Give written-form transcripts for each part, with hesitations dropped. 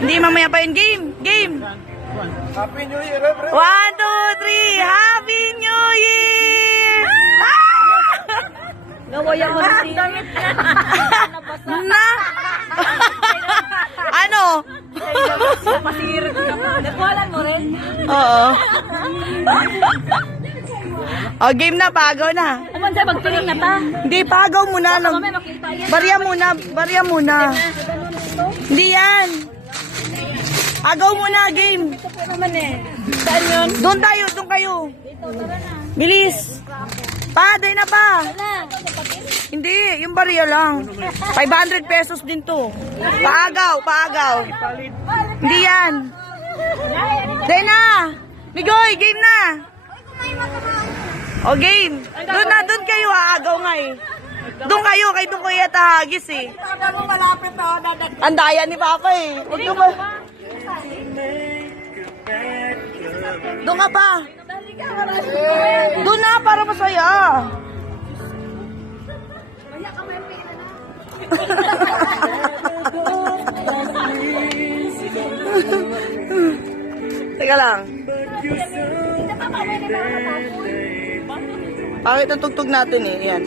Hindi, mamaya pa yun. Game! Game! Happy New Year, bro. 1, 2, 3! Happy New Year! Nawaya mo na Na! Ano? Masirap naman. Nagwalan mo rin? Oo. O, game na. Pagaw na. Aman siya, magpiling na ta. Hindi, pagaw muna. Kami makita yan. Barya muna. Barya muna. Hindi yan. Agaw muna, game. Ito po naman eh. Saan yun? Doon tayo, doon kayo. Dito, tara na. Bilis. Pa, day na pa. Wala. Hindi, yung barya lang. 500 pesos din to. Paagaw, paagaw. Hindi yan. Day na. Migoy, game na. O, game. Doon na, doon kayo. Aagaw nga eh. Doon kayo, kay doon kayo tahagis eh. Ang daya ni Papa eh. Huwag ka ba? Doon ka pa. Doon na, para masaya. Teka lang. Pangit ang tugtog natin eh. Yan.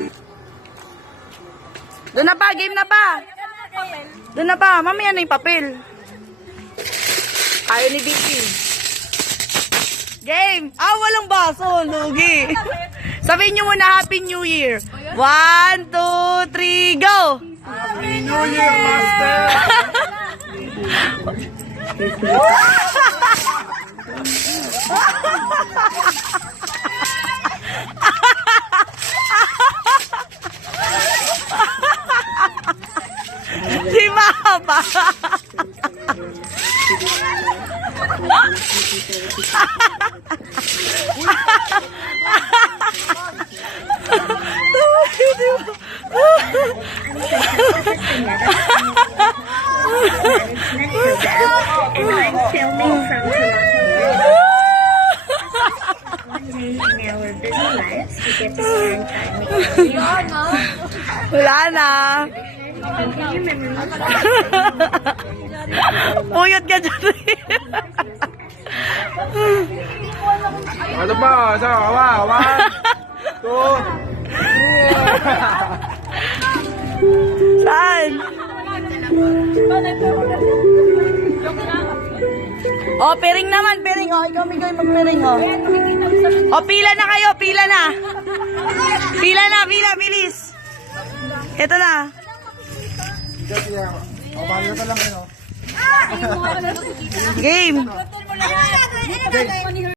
Doon na pa, game na pa. Doon na pa, mamaya na yung papel. Ayaw ni Vicky. Game! Walang baso, lugi. Sabihin nyo muna, Happy New Year. 1, 2, 3, go! Happy New Year, Master. Si Papa! And I'm filming from Toronto. One day in our busy lives, we get to spend time with you. Wala na. Continue memories. Puyot ka dyan. Ano pa? Sawa, 1, 2, Saan? O, piring naman, piring. O, ikaw, Migoy, magpiring, o. O, pila na kayo, pila na. Pila na, pila, bilis. Ito na. Paano ka lang, ano? Game.